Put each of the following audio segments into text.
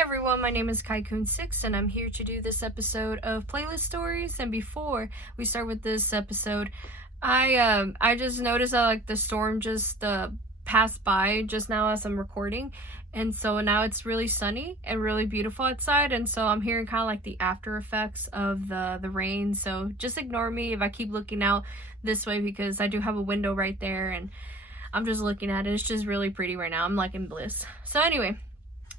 everyone, my name is Kaikun6 and I'm here to do this episode of Playlist Stories. And before we start with this episode, I just noticed that like the storm just passed by just now as I'm recording, and so now it's really sunny and really beautiful outside, and so I'm hearing kind of like the after effects of the rain. So just ignore me if I keep looking out this way because I do have a window right there and I'm just looking at it. It's just really pretty right now. I'm like in bliss. So anyway,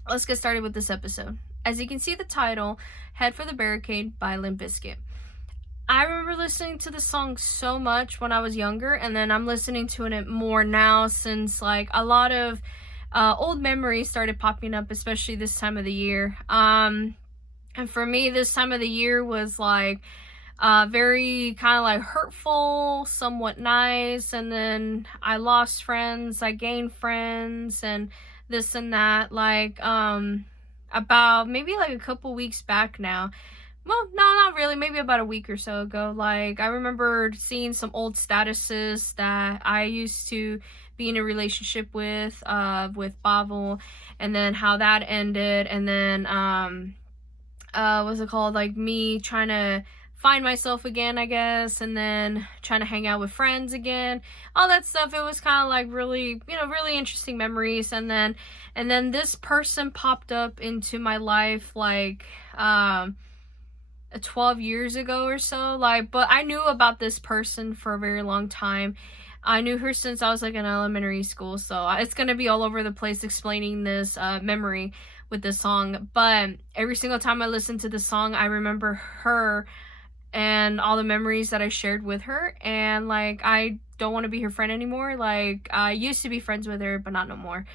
let's get started with this episode. As you can see the title, Head for the Barricade by Limp Bizkit. I remember listening to this song so much when I was younger, and then I'm listening to it more now since like a lot of old memories started popping up, especially this time of the year. And for me, this time of the year was like very kind of like hurtful, somewhat nice, and then I lost friends, I gained friends, and this and that. Like about maybe like a couple weeks back now, well, no, not really, maybe about a week or so ago, like I remember seeing some old statuses that I used to be in a relationship with Bavel, and then how that ended, and then what's it called, like me trying to find myself again, I guess, and then trying to hang out with friends again, all that stuff. It was kind of like really, really interesting memories. And then this person popped up into my life like 12 years ago or so, like, but I knew about this person for a very long time. I knew her since I was like in elementary school, so it's gonna be all over the place explaining this memory with this song. But every single time I listen to the song, I remember her and all the memories that I shared with her, and like I don't want to be her friend anymore. Like I used to be friends with her, but not no more.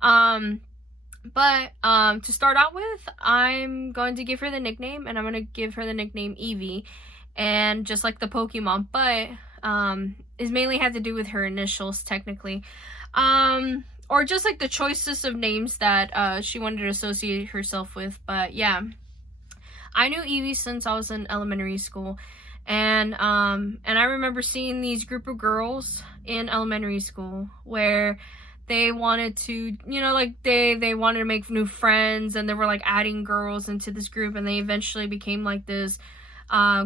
But to start out with, I'm going to give her the nickname, and I'm going to give her the nickname Evie, and just like the Pokemon, but it mainly had to do with her initials technically, or just like the choices of names that she wanted to associate herself with. But yeah, I knew Evie since I was in elementary school, and I remember seeing these group of girls in elementary school where they wanted to, like they wanted to make new friends, and they were like adding girls into this group, and they eventually became like this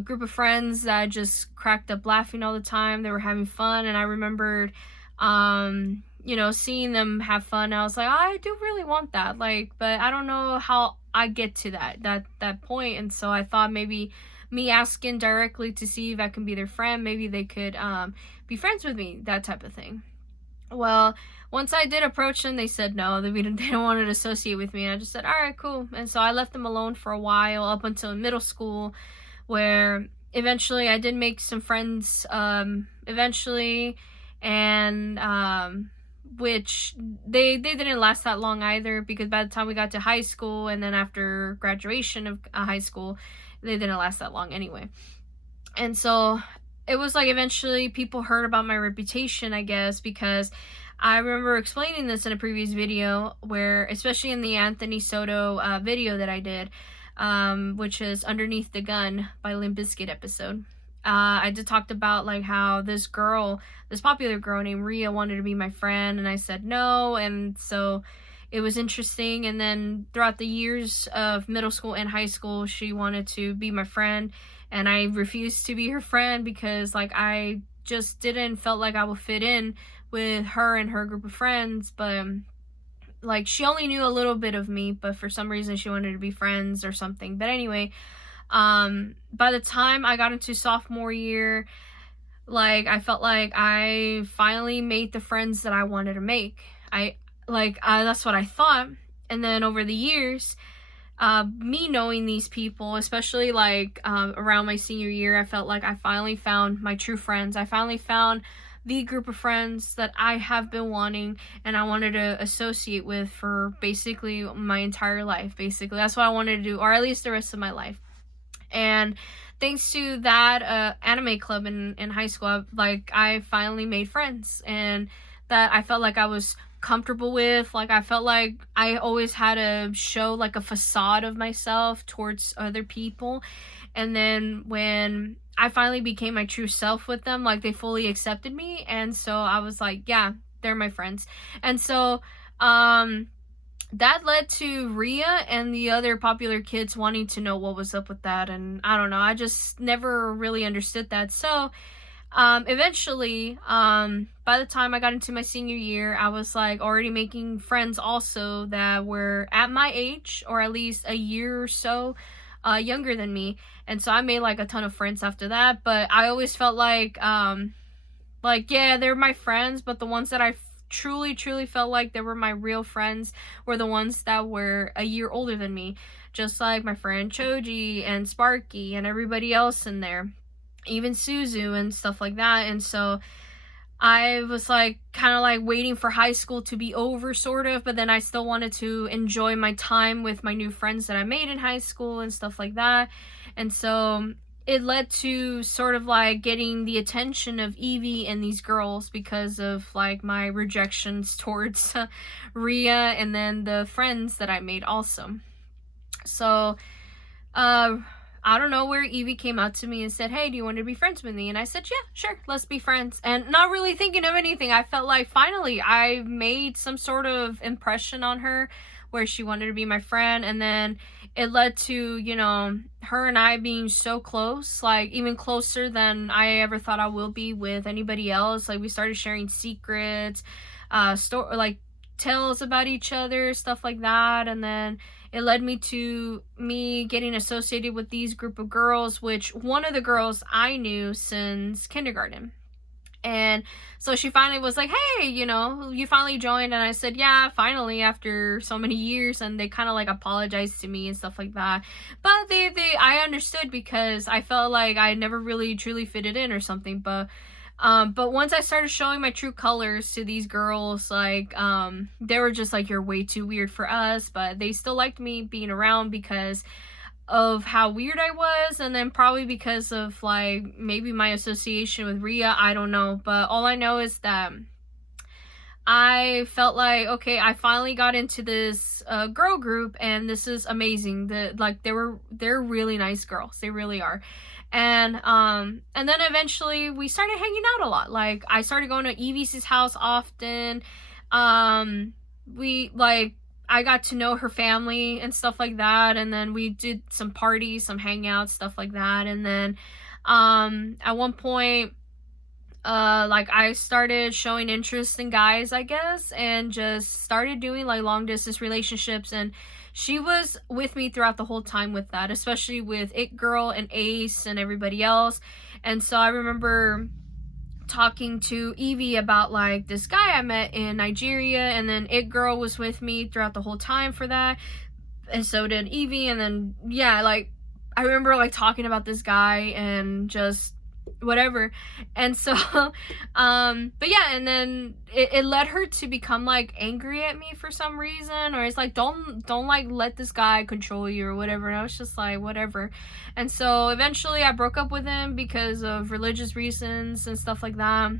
group of friends that just cracked up laughing all the time. They were having fun, and I remembered seeing them have fun. I was like, I do really want that, like, but I don't know how I get to that point. And so I thought maybe me asking directly to see if I can be their friend, maybe they could be friends with me, that type of thing. Well, once I did approach them, they said no, they don't want to associate with me. And I just said, all right, cool. And so I left them alone for a while, up until middle school, where eventually I did make some friends eventually, and which they didn't last that long either, because by the time we got to high school, and then after graduation of high school, they didn't last that long anyway. And so it was like eventually people heard about my reputation, I guess, because I remember explaining this in a previous video, where especially in the Anthony Soto video that I did, which is Underneath the Gun by Limp Bizkit episode. I just talked about like how this popular girl named Rhea wanted to be my friend, and I said no, and so it was interesting. And then throughout the years of middle school and high school, she wanted to be my friend, and I refused to be her friend because like I just didn't felt like I would fit in with her and her group of friends. But like she only knew a little bit of me, but for some reason she wanted to be friends or something. But anyway, by the time I got into sophomore year, like I felt like I finally made the friends that I wanted to make. That's what I thought. And then over the years, me knowing these people, especially like around my senior year, I felt like I finally found my true friends. I finally found the group of friends that I have been wanting, and I wanted to associate with for basically my entire life. Basically, that's what I wanted to do, or at least the rest of my life. And thanks to that anime club in high school, I finally made friends, and that I felt like I was comfortable with. Like I felt like I always had to show like a facade of myself towards other people, and then when I finally became my true self with them, like they fully accepted me, and so I was like, yeah, they're my friends. And so that led to Rhea and the other popular kids wanting to know what was up with that. And I don't know, I just never really understood that. So eventually, by the time I got into my senior year, I was like already making friends also that were at my age, or at least a year or so younger than me. And so I made like a ton of friends after that. But I always felt like, yeah, they're my friends, but the ones that I truly felt like they were my real friends were the ones that were a year older than me. Just like my friend Choji and Sparky and everybody else in there, even Suzu and stuff like that. And so I was like kind of like waiting for high school to be over, sort of, but then I still wanted to enjoy my time with my new friends that I made in high school and stuff like that. And so it led to sort of like getting the attention of Evie and these girls because of like my rejections towards Rhea and then the friends that I made also. So uh out of nowhere, Evie came up to me and said, "Hey, do you want to be friends with me?" And I said, "Yeah, sure, let's be friends." And not really thinking of anything. I felt like finally I made some sort of impression on her where she wanted to be my friend. And then it led to, her and I being so close, like even closer than I ever thought I will be with anybody else. Like we started sharing secrets, like tales about each other, stuff like that. And then it led me to me getting associated with these group of girls, which one of the girls I knew since kindergarten. And so she finally was like, "Hey, you finally joined." And I said, "Yeah, finally, after so many years." And they kind of like apologized to me and stuff like that. But I understood because I felt like I never really truly fitted in or something. But once I started showing my true colors to these girls, like, they were just like, "You're way too weird for us," but they still liked me being around because of how weird I was, and then probably because of like maybe my association with Rhea. I don't know, but all I know is that I felt like, okay, I finally got into this girl group, and this is amazing. They're really nice girls. They really are. And then eventually we started hanging out a lot. Like I started going to Evie's house often. We like I got to know her family and stuff like that, and then we did some parties, some hangouts, stuff like that. And then at one point, like I started showing interest in guys, I guess, and just started doing like long distance relationships. And she was with me throughout the whole time with that, especially with It Girl and Ace and everybody else. And so I remember talking to Evie about like this guy I met in Nigeria, and then It Girl was with me throughout the whole time for that, and so did Evie. And then yeah, like I remember like talking about this guy and just whatever. And so but yeah, and then it led her to become like angry at me for some reason, or it's like, don't like let this guy control you or whatever. And I was just like, whatever. And so eventually I broke up with him because of religious reasons and stuff like that.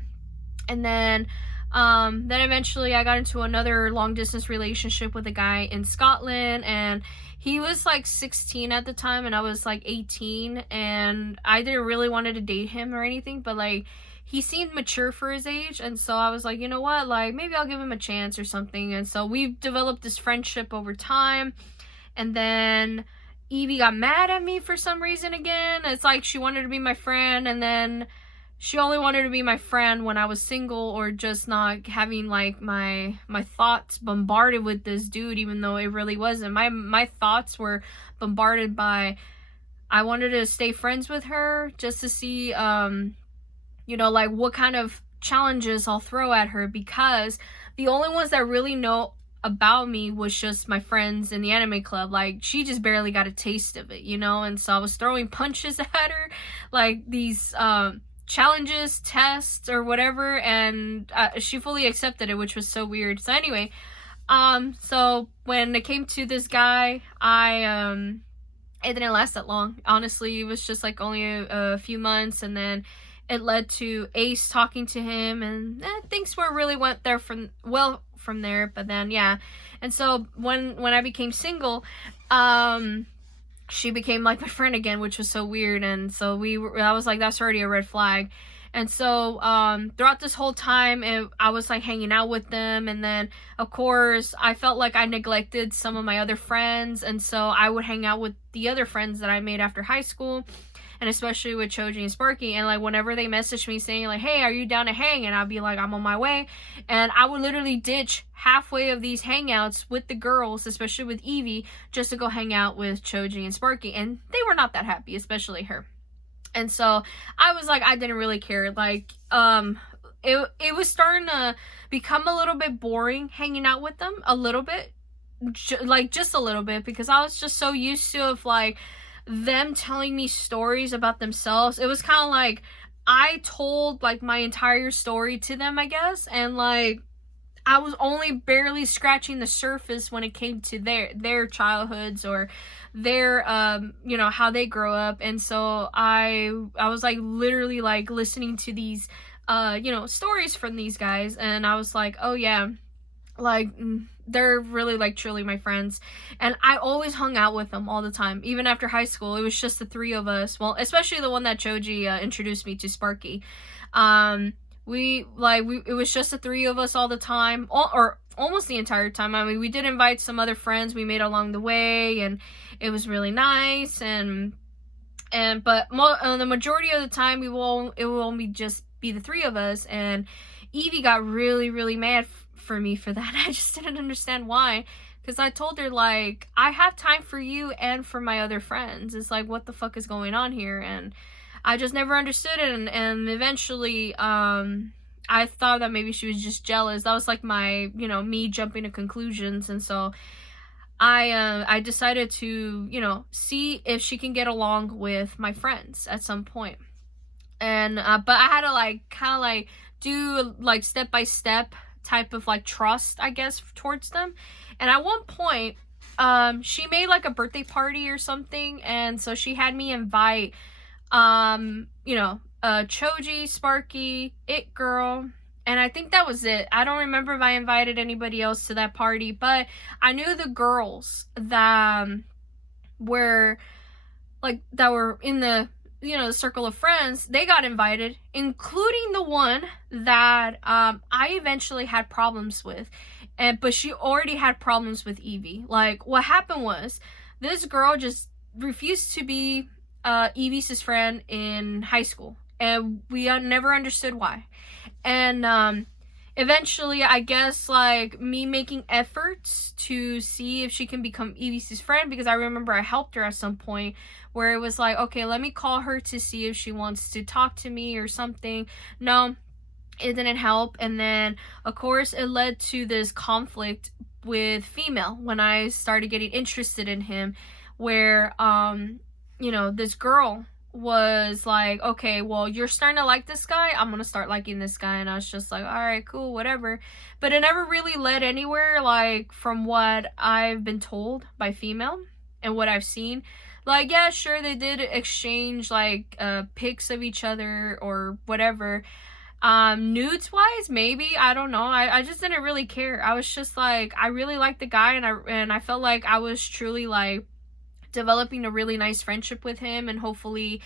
And then eventually I got into another long distance relationship with a guy in Scotland, and he was like 16 at the time and I was like 18, and I didn't really wanted to date him or anything, but like he seemed mature for his age. And so I was like, you know what, like maybe I'll give him a chance or something. And so we've developed this friendship over time. And then Evie got mad at me for some reason again. It's like she wanted to be my friend, and then she only wanted to be my friend when I was single, or just not having like my thoughts bombarded with this dude, even though it really wasn't. My thoughts were bombarded by, I wanted to stay friends with her just to see like what kind of challenges I'll throw at her, because the only ones that really know about me was just my friends in the anime club. Like she just barely got a taste of it, and so I was throwing punches at her, like these challenges, tests, or whatever, and she fully accepted it, which was so weird. So anyway, so when it came to this guy, it didn't last that long. Honestly, it was just like only a few months, and then it led to Ace talking to him, and things really went there from there. But then yeah, and so when I became single, she became like my friend again, which was so weird. And so I was like, that's already a red flag. And so throughout this whole time, I was like hanging out with them, and then of course I felt like I neglected some of my other friends, and so I would hang out with the other friends that I made after high school, and especially with Choji and Sparky. And like whenever they messaged me saying like, hey, are you down to hang, and I'd be like, I'm on my way, and I would literally ditch halfway of these hangouts with the girls, especially with Evie, just to go hang out with Choji and Sparky, and they were not that happy, especially her. And so I was like, I didn't really care. Like it was starting to become a little bit boring hanging out with them, a little bit, like just a little bit, because I was just so used to of like them telling me stories about themselves. It was kind of like I told like my entire story to them, I guess, and like I was only barely scratching the surface when it came to their childhoods or their you know, how they grow up. And so I was like literally like listening to these you know, stories from these guys, and I was like, oh yeah, like they're really like truly my friends. And I always hung out with them all the time, even after high school. It was just the three of us, well, especially the one that Choji introduced me to, Sparky. It was just the three of us all the time, or almost the entire time. I mean, we did invite some other friends we made along the way, and it was really nice. But the majority of the time it will only just be the three of us. And Evie got really, really mad for me for that. I just didn't understand why, because I told her like, I have time for you and for my other friends. It's like, what the fuck is going on here? And I just never understood it. And eventually I thought that maybe she was just jealous. That was like my, you know, me jumping to conclusions. And so I decided to, you know, see if she can get along with my friends at some point. And but I had to like kind of like do like step by step type of like trust, I guess, towards them. And at one point she made like a birthday party or something, and so she had me invite you know, Choji, Sparky, It Girl, and I think that was it. I don't remember if I invited anybody else to that party, but I knew the girls that were in the, you know, the circle of friends. They got invited, including the one that I eventually had problems with, but she already had problems with Evie. Like, what happened was, this girl just refused to be Evie's friend in high school, and we never understood why. And eventually, I guess, like, me making efforts to see if she can become Evie's friend, because I remember I helped her at some point where it was like, okay, let me call her to see if she wants to talk to me or something. No, it didn't help. And then of course it led to this conflict with Female when I started getting interested in him, where you know, this girl was like, okay, well, you're starting to like this guy, I'm gonna start liking this guy. And I was just like, all right, cool, whatever. But it never really led anywhere, like, from what I've been told by Female and what I've seen. Like, yeah, sure, they did exchange like pics of each other or whatever, nudes wise, maybe, I don't know. I just didn't really care. I was just like, I really liked the guy, and I felt like I was truly like developing a really nice friendship with him, and hopefully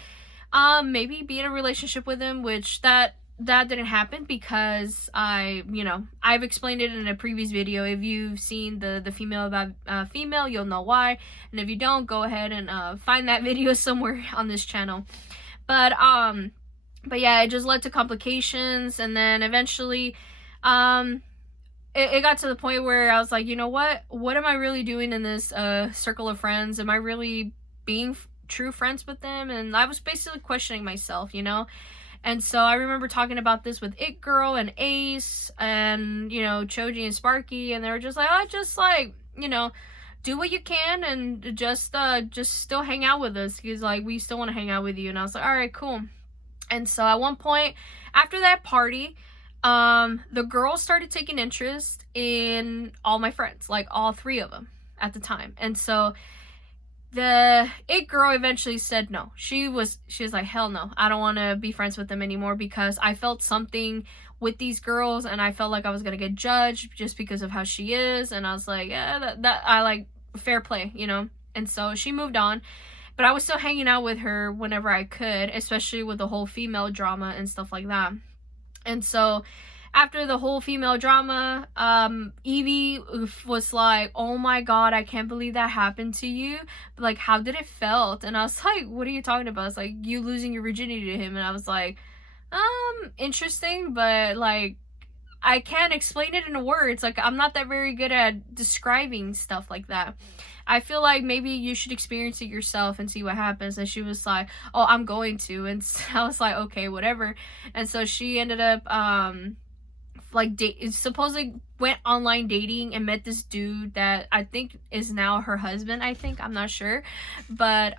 maybe be in a relationship with him, which that didn't happen, because you know, I've explained it in a previous video. If you've seen the Female about Female, you'll know why, and if you don't, go ahead and find that video somewhere on this channel. But yeah, it just led to complications, and then eventually it got to the point where I was like, you know what am I really doing in this circle of friends? Am I really being true friends with them? And I was basically questioning myself, you know. And so I remember talking about this with It Girl and Ace and, you know, Choji and Sparky, and they were just like, oh, just like, you know, do what you can and just still hang out with us, because like we still want to hang out with you. And I was like, all right, cool. And so at one point after that party, the girls started taking interest in all my friends, like all three of them at the time. And so the It Girl eventually said no. She was like, hell no, I don't want to be friends with them anymore, because I felt something with these girls, and I felt like I was gonna get judged just because of how she is. And I was like, yeah, that I like, fair play, you know. And so she moved on. but I was still hanging out with her whenever I could, especially with the whole female drama and stuff like that. And so after the whole female drama, Evie was like, oh my god, I can't believe that happened to you. Like, how did it felt? And I was like, what are you talking about? It's like, you losing your virginity to him. And I was like, interesting, but like, I can't explain it in words. Like, I'm not that very good at describing stuff like that. I feel like maybe you should experience it yourself and see what happens. And she was like, oh, I'm going to. And so I was like, okay, whatever. And so she ended up, like, supposedly went online dating and met this dude that I think is now her husband, I think. I'm not sure. But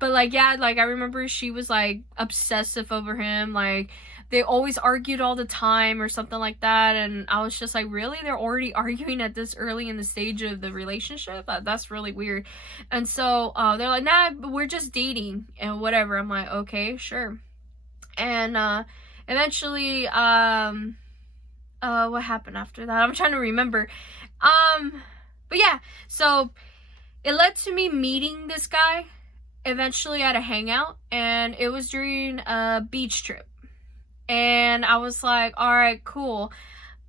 like, yeah, like, I remember she was like obsessive over him. Like, they always argued all the time or something like that. And I was just like, really? They're already arguing at this early in the stage of the relationship? That's really weird. And so they're like, nah, we're just dating and whatever. I'm like, okay, sure. And eventually, what happened after that? I'm trying to remember. But yeah, so it led to me meeting this guy eventually at a hangout, and it was during a beach trip. And I was like, all right, cool.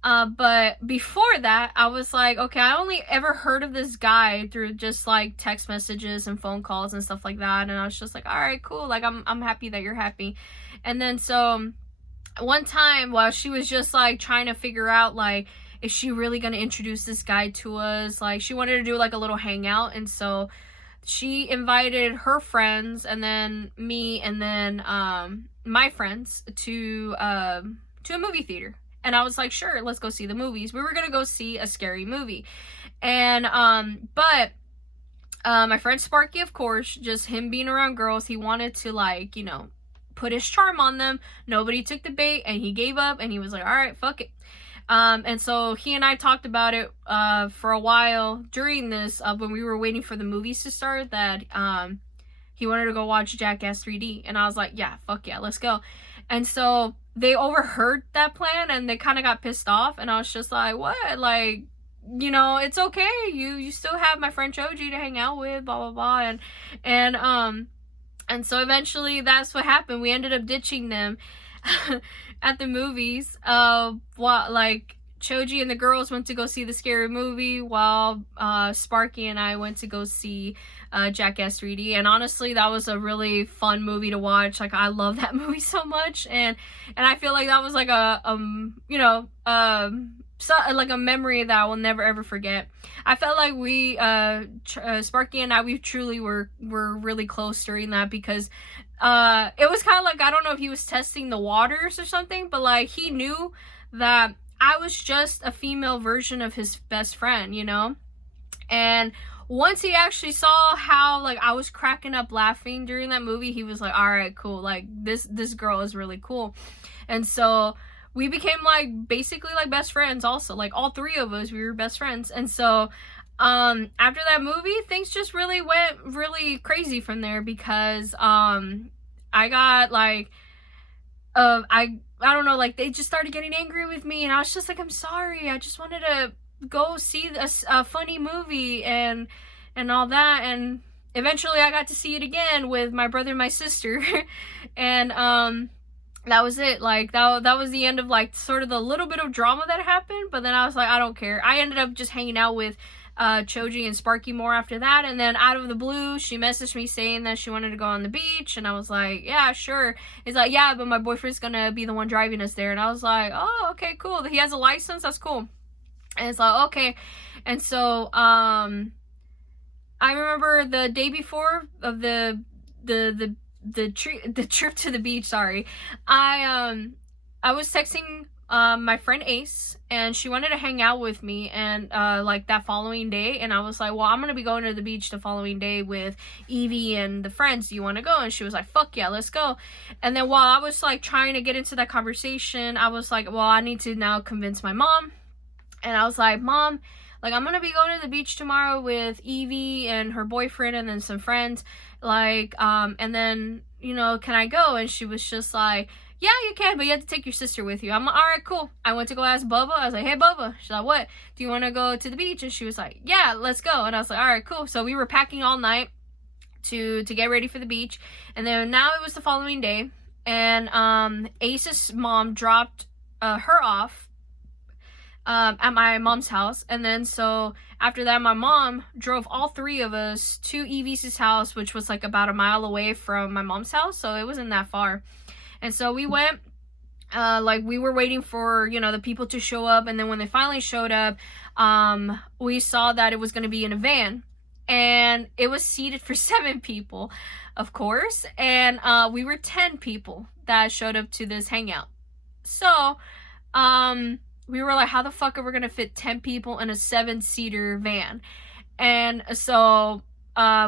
But before that, I was like, okay, I only ever heard of this guy through just like text messages and phone calls and stuff like that. And I was just like, all right, cool. Like, I'm happy that you're happy. And then so one time while she was just like trying to figure out, like, is she really going to introduce this guy to us? Like, she wanted to do like a little hangout. And so she invited her friends and then me and then my friends to a movie theater. And I was like, sure, let's go see the movies. We were gonna go see a scary movie. And but my friend Sparky, of course, just him being around girls, he wanted to, like, you know, put his charm on them. Nobody took the bait, and he gave up, and he was like, all right, fuck it. And so he and I talked about it for a while during this, when we were waiting for the movies to start, that he wanted to go watch Jackass 3D. And I was like, yeah, fuck yeah, let's go. And so they overheard that plan, and they kind of got pissed off. And I was just like, what? Like, you know, it's okay. You still have my friend Choji to hang out with, blah, blah, blah. And so eventually that's what happened. We ended up ditching them at the movies. Like, Choji and the girls went to go see the scary movie, while Sparky and I went to go see Jackass 3D. And honestly, that was a really fun movie to watch. Like, I love that movie so much, and I feel like that was like like a memory that I will never ever forget. I felt like we Sparky and I, we truly were really close during that, because it was kind of like, I don't know if he was testing the waters or something, but like, he knew that I was just a female version of his best friend, you know? And once he actually saw how, like, I was cracking up laughing during that movie, he was like, all right, cool. Like, this girl is really cool. And so we became, like, basically, like, best friends also. Like, all three of us, we were best friends. And so after that movie, things just really went really crazy from there, because I got, like, I don't know, like, they just started getting angry with me, and I was just like, I'm sorry, I just wanted to go see a funny movie and all that. And eventually I got to see it again with my brother and my sister. And that was it. Like, that was the end of, like, sort of the little bit of drama that happened. But then I was like, I don't care. I ended up just hanging out with Choji and Sparky more after that. And then out of the blue, she messaged me saying that she wanted to go on the beach, and I was like, yeah, sure. It's like, yeah, but my boyfriend's gonna be the one driving us there. And I was like, oh, okay, cool. He has a license, that's cool. And it's like, okay. And so I remember the day before of the trip to the beach, sorry, I was texting my friend Ace, and she wanted to hang out with me, and like, that following day. And I was like, well, I'm gonna be going to the beach the following day with Evie and the friends. Do you want to go? And she was like, fuck yeah, let's go. And then while I was, like, trying to get into that conversation, I was like, well, I need to now convince my mom. And I was like, Mom, like, I'm gonna be going to the beach tomorrow with Evie and her boyfriend and then some friends, like, and then, you know, can I go? And she was just like, yeah, you can, but you have to take your sister with you. I'm like, all right, cool. I went to go ask Bubba. I was like, hey, Bubba. She's like, what? Do you want to go to the beach? And she was like, yeah, let's go. And I was like, all right, cool. So we were packing all night. to get ready for the beach. And then now it was the following day, and Ace's mom dropped her off at my mom's house. And then so after that, my mom drove all three of us to Evie's house, which was like about a mile away from my mom's house, so it wasn't that far. And so we went, like we were waiting for, you know, the people to show up. And then when they finally showed up, we saw that it was going to be in a van, and it was seated for 7 people, of course. And we were 10 people that showed up to this hangout. So we were like, how the fuck are we gonna fit 10 people in a 7-seater van? And so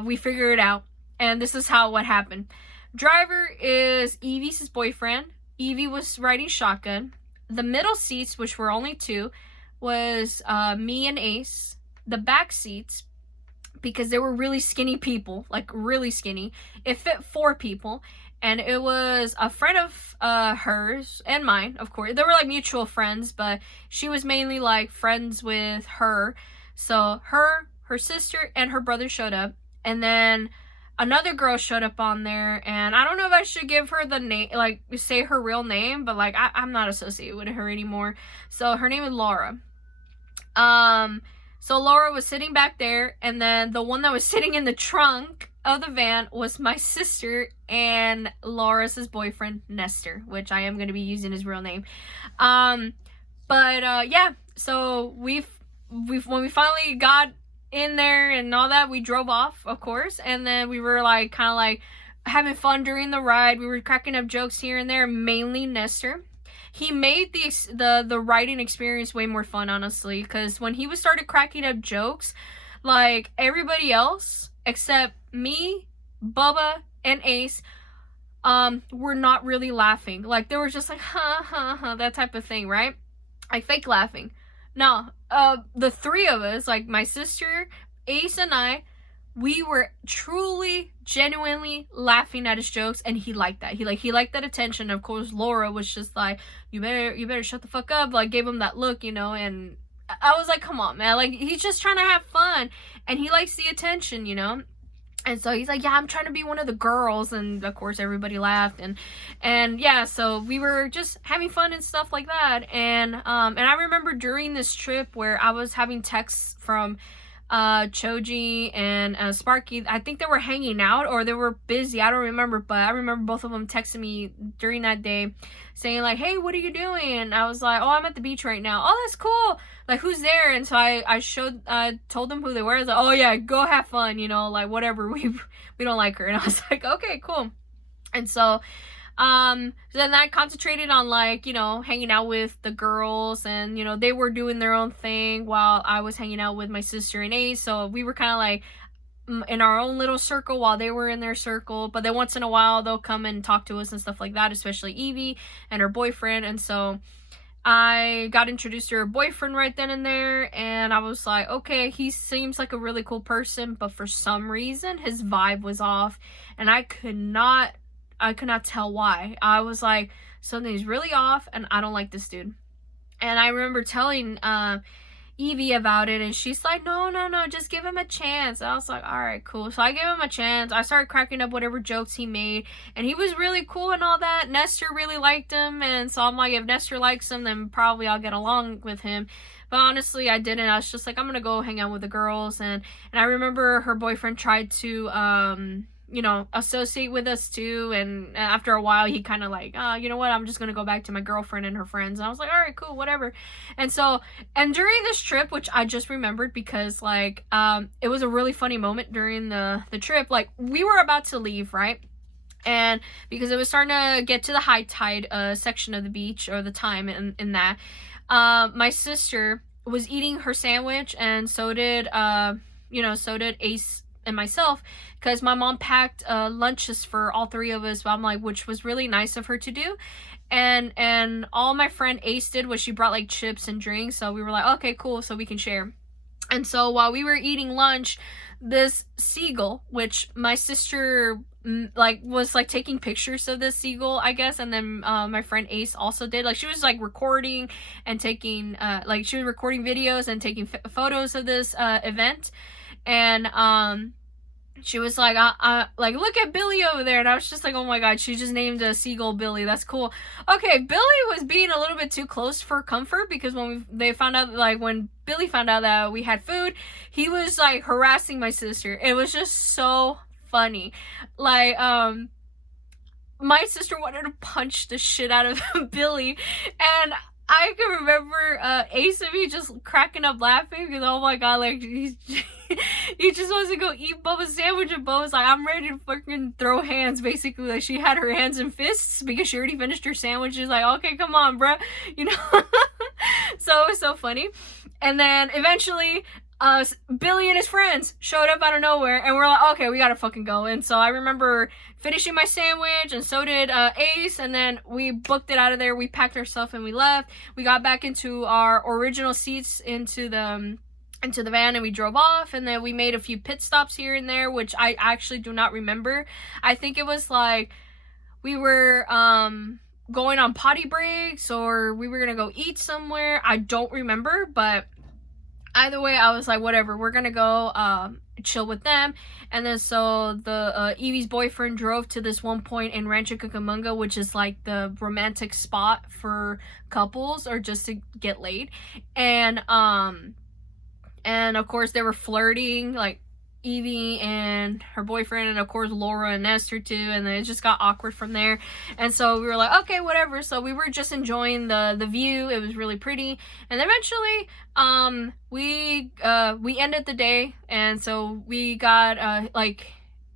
we figured it out, and this is what happened. Driver is Evie's boyfriend. Evie was riding shotgun. The middle seats, which were only 2, was me and Ace. The back seats, because they were really skinny people, like really skinny, it fit 4 people. And it was a friend of hers and mine, of course. They were like mutual friends, but she was mainly like friends with her. So her sister, and her brother showed up. And then another girl showed up on there. And I don't know if I should give her the name, like say her real name, but like I'm not associated with her anymore. So her name is Laura. So Laura was sitting back there. And then the one that was sitting in the trunk of the van was my sister and Laura's boyfriend, Nestor, which I am going to be using his real name. Yeah, so when we finally got in there and all that, we drove off, of course. And then we were like kind of like having fun during the ride. We were cracking up jokes here and there, mainly Nestor. He made the riding experience way more fun, honestly, because when he started cracking up jokes, like everybody else except me, Bubba, and Ace were not really laughing. Like they were just like ha ha ha, that type of thing, right? Like fake laughing. No, the 3 of us, like my sister, Ace, and I, we were truly, genuinely laughing at his jokes, and he liked that. He liked that attention. Of course, Laura was just like, you better shut the fuck up. Like gave him that look, you know. And I was like, come on, man. Like he's just trying to have fun, and he likes the attention, you know. And so he's like, yeah, I'm trying to be one of the girls. And of course everybody laughed. And yeah, so we were just having fun and stuff like that. And I remember during this trip where I was having texts from Choji and Sparky. I think they were hanging out or they were busy. I don't remember, but I remember both of them texting me during that day saying like, hey, what are you doing? And I was like, oh, I'm at the beach right now. Oh, that's cool. Like, who's there? And so I told them who they were. I was like, oh yeah, go have fun, you know, like whatever. We don't like her. And I was like, okay, cool. And so then I concentrated on like, you know, hanging out with the girls, and you know, they were doing their own thing while I was hanging out with my sister and Ace. So we were kind of like in our own little circle while they were in their circle. But then once in a while they'll come and talk to us and stuff like that, especially Evie and her boyfriend. And so I got introduced to her boyfriend right then and there, and I was like, okay, he seems like a really cool person, but for some reason his vibe was off, and I could not tell why. I was like, something's really off, and I don't like this dude. And I remember telling Evie about it, and she's like, no, just give him a chance. And I was like, all right, cool. So I gave him a chance. I started cracking up whatever jokes he made, and he was really cool and all that. Nestor really liked him, and so I'm like, if Nestor likes him, then probably I'll get along with him. But honestly, I didn't. I was just like, I'm gonna go hang out with the girls. And I remember her boyfriend tried to you know, associate with us too, and after a while he kind of like, you know what, I'm just gonna go back to my girlfriend and her friends. And I was like, all right, cool, whatever. And so, and during this trip, which I just remembered because like it was a really funny moment during the trip, like we were about to leave, right? And because it was starting to get to the high tide section of the beach, or the time in that, my sister was eating her sandwich, and so did Ace and myself, because my mom packed lunches for all 3 of us. I'm like, which was really nice of her to do. And all my friend Ace did was she brought like chips and drinks, so we were like, okay, cool, so we can share. And so while we were eating lunch, this seagull, which my sister like was like taking pictures of this seagull, I guess, and then my friend Ace also did, like she was like recording and taking like she was recording videos and taking photos of this event. And she was like, like, look at Billy over there. And I was just like, oh my God, she just named a seagull Billy. That's cool. Okay, Billy was being a little bit too close for comfort, because they found out, like, when Billy found out that we had food, he was like harassing my sister. It was just so funny. Like, my sister wanted to punch the shit out of Billy, and I can remember Ace and me just cracking up laughing, because oh my God, like, he just wants to go eat Bubba's sandwich, and Bubba's like, I'm ready to fucking throw hands, basically. Like, she had her hands in fists because she already finished her sandwich. She's like, okay, come on, bruh, you know. So it was so funny. And then eventually Billy and his friends showed up out of nowhere, and we're like, okay, we gotta fucking go. And so I remember finishing my sandwich, and so did Ace, and then we booked it out of there. We packed our stuff and we left. We got back into our original seats into the van, and we drove off, and then we made a few pit stops here and there, which I actually do not remember. I think it was like we were going on potty breaks, or we were gonna go eat somewhere. I don't remember, but either way, I was like, whatever, we're gonna go chill with them. And then so the Evie's boyfriend drove to this one point in Rancho Cucamonga, which is like the romantic spot for couples or just to get laid. And of course they were flirting, like Evie and her boyfriend, and of course Laura and Esther too, and then it just got awkward from there. And so we were like, okay, whatever. So we were just enjoying the view. It was really pretty. And eventually we ended the day, and so we got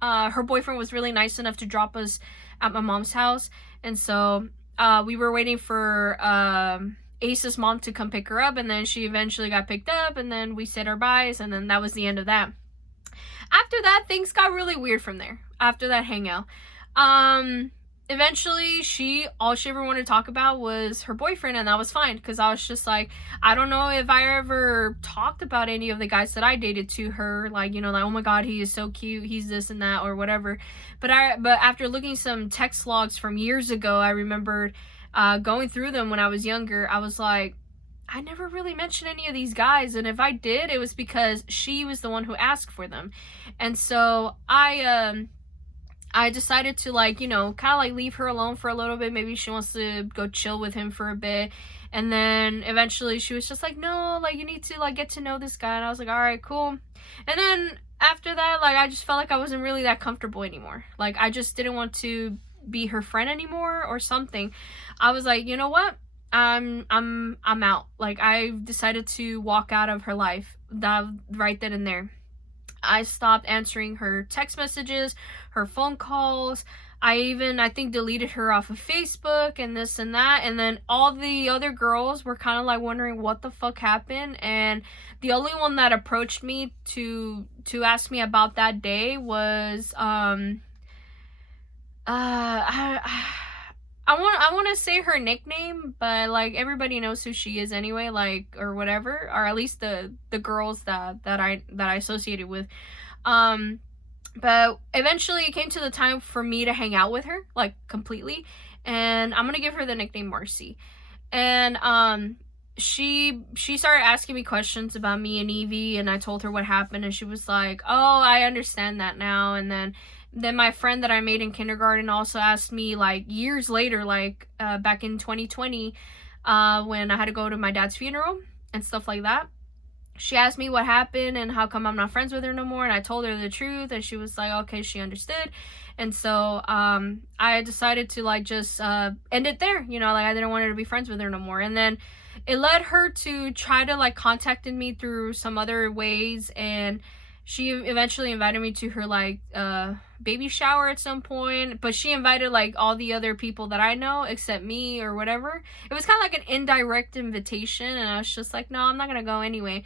her boyfriend was really nice enough to drop us at my mom's house. And so we were waiting for Ace's mom to come pick her up, and then she eventually got picked up, and then we said our byes, and then that was the end of that. After that, things got really weird from there. After that hangout, eventually all she ever wanted to talk about was her boyfriend, and that was fine, because I was just like, I don't know if I ever talked about any of the guys that I dated to her, like, you know, like, oh my God, he is so cute, he's this and that, or whatever. But after looking some text logs from years ago, I remembered going through them when I was younger. I was like, I never really mentioned any of these guys, and if I did, it was because she was the one who asked for them. And so I decided to, like, you know, kind of like leave her alone for a little bit. Maybe she wants to go chill with him for a bit. And then eventually she was just like, no, like, you need to, like, get to know this guy. And I was like, all right, cool. And then after that, like, I just felt like I wasn't really that comfortable anymore. Like, I just didn't want to be her friend anymore or something. I was like, you know what? I'm out. Like, I decided to walk out of her life right then and there. I stopped answering her text messages, her phone calls. I think deleted her off of Facebook and this and that. And then all the other girls were kind of like wondering what the fuck happened. And the only one that approached me to ask me about that day was I want to say her nickname, but like everybody knows who she is anyway, like, or whatever, or at least the girls that I associated with. But eventually it came to the time for me to hang out with her, like, completely, and I'm gonna give her the nickname Marcy. And she started asking me questions about me and Evie, and I told her what happened, and she was like, oh, I understand that now. And then my friend that I made in kindergarten also asked me, like, years later, like, back in 2020, when I had to go to my dad's funeral and stuff like that. She asked me what happened and how come I'm not friends with her no more, and I told her the truth, and she was like, okay, she understood. And so I decided to, like, just end it there, you know, like, I didn't want her to be friends with her no more. And then it led her to try to, like, contacting me through some other ways, and she eventually invited me to her, like, baby shower at some point, but she invited, like, all the other people that I know except me or whatever. It was kind of like an indirect invitation, and I was just like, no, I'm not gonna go anyway,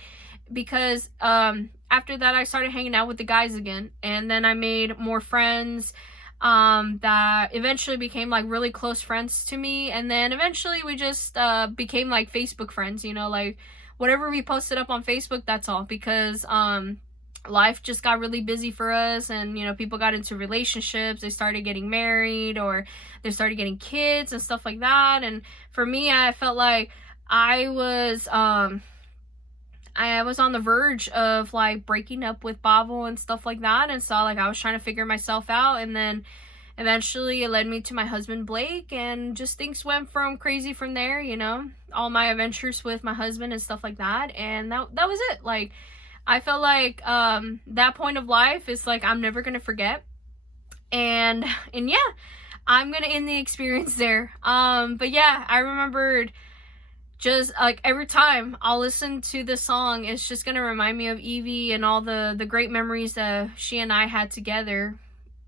because after that I started hanging out with the guys again, and then I made more friends that eventually became, like, really close friends to me. And then eventually we just became, like, Facebook friends, you know, like, whatever we posted up on Facebook, that's all, because life just got really busy for us, and, you know, people got into relationships, they started getting married, or they started getting kids and stuff like that. And for me, I felt like I I was on the verge of like breaking up with Bavel and stuff like that, and so like I was trying to figure myself out, and then eventually it led me to my husband Blake, and just things went from crazy from there, you know, all my adventures with my husband and stuff like that, and that was it. Like I felt like that point of life is like I'm never gonna forget, and yeah, I'm gonna end the experience there. But yeah, I remembered just like every time I'll listen to this song, it's just gonna remind me of Evie and all the great memories that she and I had together.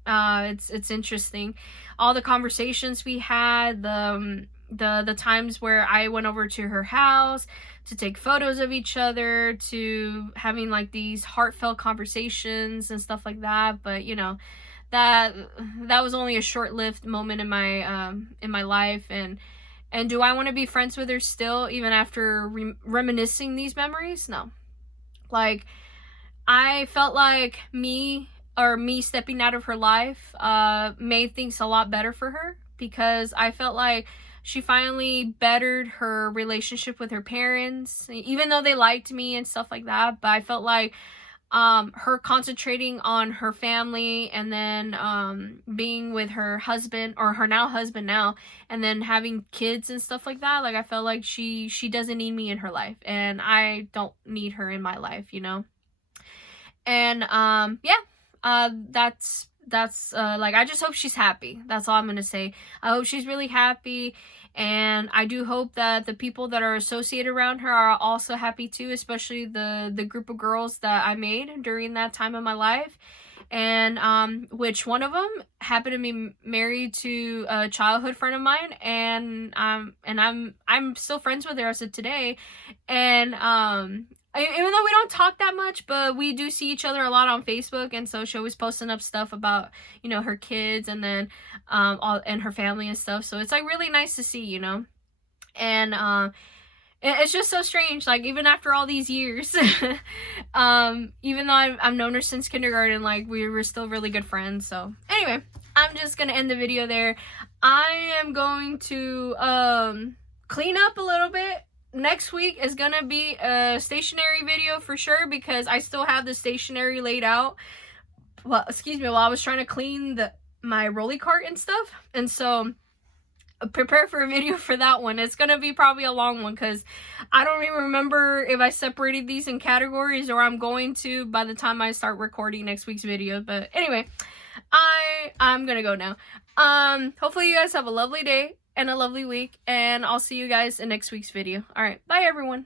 It's interesting, all the conversations we had, the times where I went over to her house to take photos of each other, to having like these heartfelt conversations and stuff like that. But you know, that that was only a short-lived moment in my life, and do I want to be friends with her still, even after reminiscing these memories? No. Like, I felt like me stepping out of her life made things a lot better for her, because I felt like she finally bettered her relationship with her parents, even though they liked me and stuff like that. But I felt like her concentrating on her family, and then being with her husband, or her now husband now, and then having kids and stuff like that. Like I felt like she doesn't need me in her life, and I don't need her in my life, you know. And yeah, that's like, I just hope she's happy. That's all I'm gonna say. I hope she's really happy, and I do hope that the people that are associated around her are also happy too, especially the group of girls that I made during that time of my life. And which one of them happened to be married to a childhood friend of mine, and I'm still friends with her as of today. And even though we don't talk that much, but we do see each other a lot on Facebook, and so she always posting up stuff about, you know, her kids, and then all, and her family and stuff. So it's like really nice to see, you know. And it's just so strange, like even after all these years, even though I've known her since kindergarten, like we were still really good friends. So anyway, I'm just gonna end the video there. I am going to clean up a little bit. Next week is gonna be a stationery video for sure, because I still have the stationery laid out. Well, excuse me, while I was trying to clean my rolly cart and stuff. And so prepare for a video for that one. It's gonna be probably a long one, because I don't even remember if I separated these in categories, or I'm going to by the time I start recording next week's video. But anyway, I'm gonna go now. Hopefully you guys have a lovely day and a lovely week, and I'll see you guys in next week's video. All right, bye everyone.